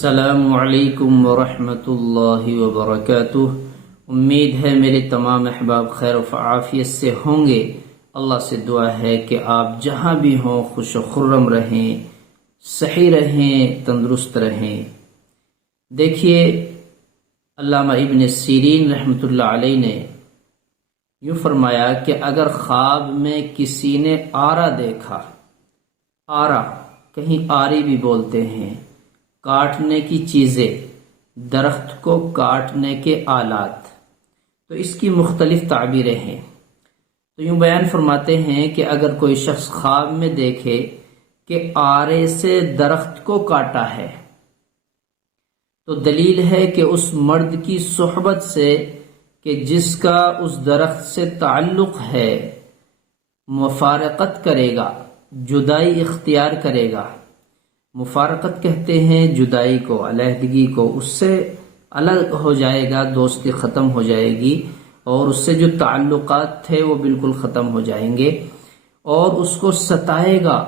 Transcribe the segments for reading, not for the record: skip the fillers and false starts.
السلام علیکم ورحمۃ اللہ وبرکاتہ۔ امید ہے میرے تمام احباب خیر و عافیت سے ہوں گے۔ اللہ سے دعا ہے کہ آپ جہاں بھی ہوں خوش و خرم رہیں، صحیح رہیں، تندرست رہیں۔ دیکھیے، علامہ ابن سیرین رحمۃ اللہ علیہ نے یوں فرمایا کہ اگر خواب میں کسی نے آرا دیکھا، آرا کہیں آری بھی بولتے ہیں، کاٹنے کی چیزیں، درخت کو کاٹنے کے آلات، تو اس کی مختلف تعبیریں ہیں۔ تو یوں بیان فرماتے ہیں کہ اگر کوئی شخص خواب میں دیکھے کہ آرے سے درخت کو کاٹا ہے، تو دلیل ہے کہ اس مرد کی صحبت سے کہ جس کا اس درخت سے تعلق ہے مفارقت کرے گا، جدائی اختیار کرے گا۔ مفارقت کہتے ہیں جدائی کو، علیحدگی کو، اس سے الگ ہو جائے گا، دوستی ختم ہو جائے گی، اور اس سے جو تعلقات تھے وہ بالکل ختم ہو جائیں گے، اور اس کو ستائے گا،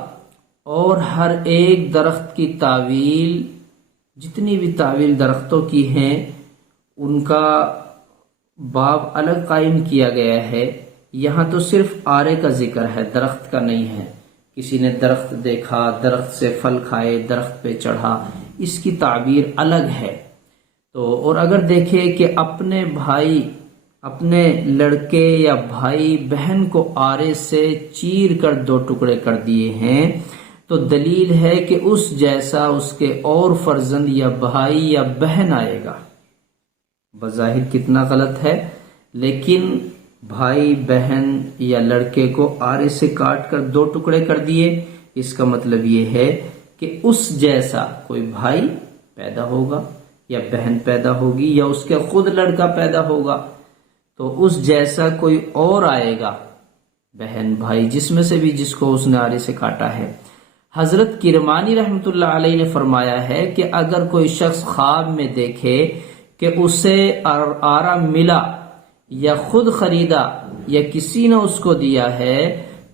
اور ہر ایک درخت کی تعویل، جتنی بھی تعویل درختوں کی ہیں ان کا باب الگ قائم کیا گیا ہے۔ یہاں تو صرف آرے کا ذکر ہے، درخت کا نہیں ہے۔ کسی نے درخت دیکھا، درخت سے پھل کھائے، درخت پہ چڑھا، اس کی تعبیر الگ ہے۔ تو اور اگر دیکھے کہ اپنے بھائی، اپنے لڑکے یا بھائی بہن کو آرے سے چیر کر دو ٹکڑے کر دیے ہیں، تو دلیل ہے کہ اس جیسا اس کے اور فرزند یا بھائی یا بہن آئے گا۔ بظاہر کتنا غلط ہے، لیکن بھائی بہن یا لڑکے کو آرے سے کاٹ کر دو ٹکڑے کر دیے، اس کا مطلب یہ ہے کہ اس جیسا کوئی بھائی پیدا ہوگا یا بہن پیدا ہوگی یا اس کے خود لڑکا پیدا ہوگا، تو اس جیسا کوئی اور آئے گا، بہن بھائی جس میں سے بھی، جس کو اس نے آرے سے کاٹا ہے۔ حضرت کرمانی رحمۃ اللہ علیہ نے فرمایا ہے کہ اگر کوئی شخص خواب میں دیکھے کہ اسے آرا ملا یا خود خریدا یا کسی نے اس کو دیا ہے،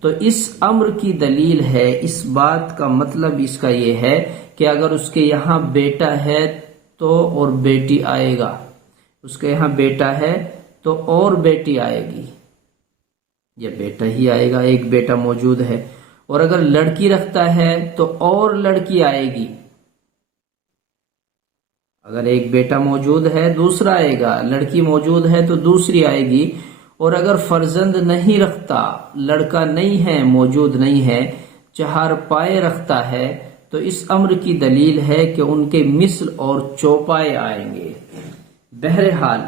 تو اس امر کی دلیل ہے، اس بات کا مطلب اس کا یہ ہے کہ اگر اس کے یہاں بیٹا ہے تو اور بیٹی آئے گا، اس کے یہاں بیٹا ہے تو اور بیٹی آئے گی، یا بیٹا ہی آئے گا، ایک بیٹا موجود ہے، اور اگر لڑکی رکھتا ہے تو اور لڑکی آئے گی۔ اگر ایک بیٹا موجود ہے دوسرا آئے گا، لڑکی موجود ہے تو دوسری آئے گی، اور اگر فرزند نہیں رکھتا، لڑکا نہیں ہے، موجود نہیں ہے، چہار پائے رکھتا ہے، تو اس امر کی دلیل ہے کہ ان کے مثل اور چوپائے آئیں گے۔ بہرحال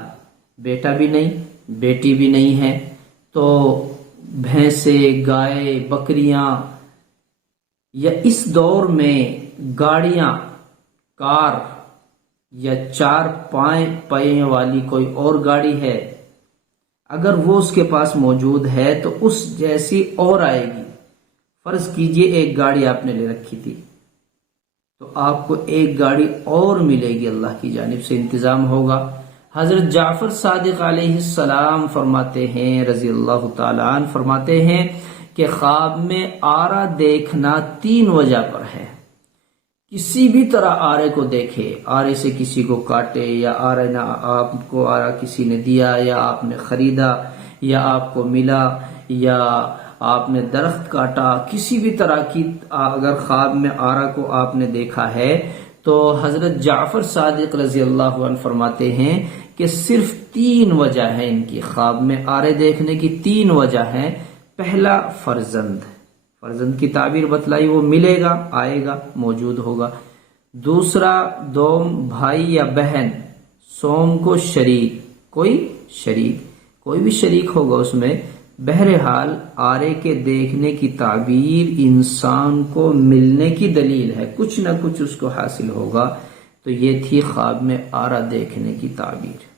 بیٹا بھی نہیں، بیٹی بھی نہیں ہے، تو بھینسیں، گائے، بکریاں، یا اس دور میں گاڑیاں، کار، یا چار پائے والی کوئی اور گاڑی ہے، اگر وہ اس کے پاس موجود ہے تو اس جیسی اور آئے گی۔ فرض کیجئے ایک گاڑی آپ نے لے رکھی تھی، تو آپ کو ایک گاڑی اور ملے گی، اللہ کی جانب سے انتظام ہوگا۔ حضرت جعفر صادق علیہ السلام فرماتے ہیں، رضی اللہ تعالیٰ عنہ فرماتے ہیں کہ خواب میں آرا دیکھنا 3 وجہ پر ہے۔ کسی بھی طرح آرے کو دیکھے، آرے سے کسی کو کاٹے، یا آرے نہ آپ کو آرا کسی نے دیا، یا آپ نے خریدا، یا آپ کو ملا، یا آپ نے درخت کاٹا، کسی بھی طرح کی اگر خواب میں آرا کو آپ نے دیکھا ہے، تو حضرت جعفر صادق رضی اللہ عنہ فرماتے ہیں کہ صرف 3 وجہ ہیں ان کی، خواب میں آرے دیکھنے کی 3 وجہ ہیں۔ پہلا، فرزند کی تعبیر بتلائی، وہ ملے گا، آئے گا، موجود ہوگا۔ دوسرا، دوم، بھائی یا بہن، سوم کو شریک، کوئی بھی شریک ہوگا اس میں۔ بہرحال آرے کے دیکھنے کی تعبیر انسان کو ملنے کی دلیل ہے، کچھ نہ کچھ اس کو حاصل ہوگا۔ تو یہ تھی خواب میں آرا دیکھنے کی تعبیر۔